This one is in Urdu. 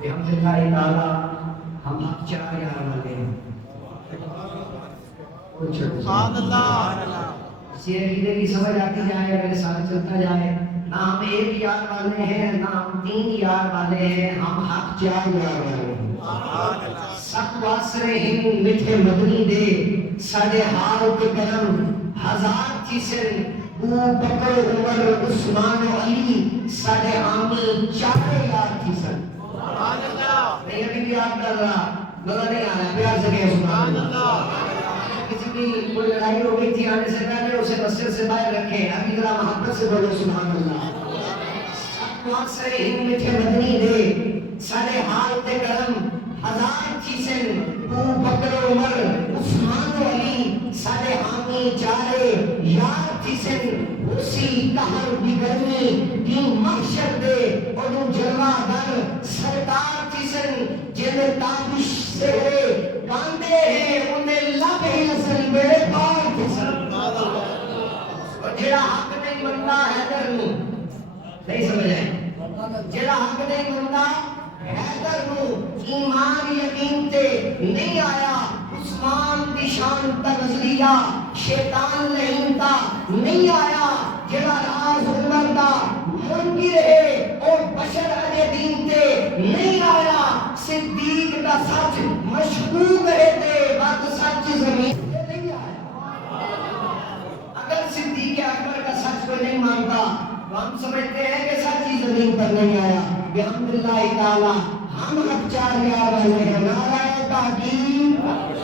بحمداللہ تعالی ہم حق چار یار والے ہیں. سبحان اللہ. اسی عقیدے کی سمجھ آتی جائے، میرے ساتھ چلتا جائے. نہ ہم ایک یار والے ہیں، نہ ہم تین یار والے ہیں، ہم حق چار یار والے ہیں. سب واسرے ہند مٹھے مدنی دے، ساڑے ہار کے کرم ہزار چیسن، بو بکر عمر عثمان و علی، ساڑے آمی چارے یار چیسن. نہیں ابھی بھی یاد کر رہا، مزہ نہیں آ رہا، پیار سے کہے سبحان اللہ. کسی کی کوئی لڑائی ہو گئی تھی آنے سے پہلے، اسے مسجد سے باہر رکھے، ابھی ذرا محبت سے بولو سبحان اللہ. سب واسرے ہند مٹھے مدنی دے، ساڑے حال تے کرم ہزار چیزیں، بو بکر عمر عثمان و علی، ساڑے حامی چارے یار چیزیں. اسی کہر بھی گرمی دی محشر دے، انہوں جلوہ در سرکار چیزیں. جن تابش سے کاندے ہیں انہیں لب ہی اصل میرے پار چیزیں. اور جڑا حق نہیں منتا حیدر نو، نہیں سمجھ آئے، جڑا حق نہیں منتا حیدر نو ایمان یقین تے نہیں آیا، عثمان دی شان تنزلیہ شیطان لہین تا نہیں آیا، جڑا راز عمر دا منکر ہے اور بشر اجے دین تے نہیں آیا، صدیق دا سچ مشکوک ہے تے بات سچ زمین تے نہیں آیا. اگر صدیق اکبر کا سچ کو نہیں مانتا تو ہم سمجھتے ہیں کہ سچی زمین پر نہیں آیا. بحمداللہ تعالی ہم حق چار یار والے ہیں. نعرہ تحقیق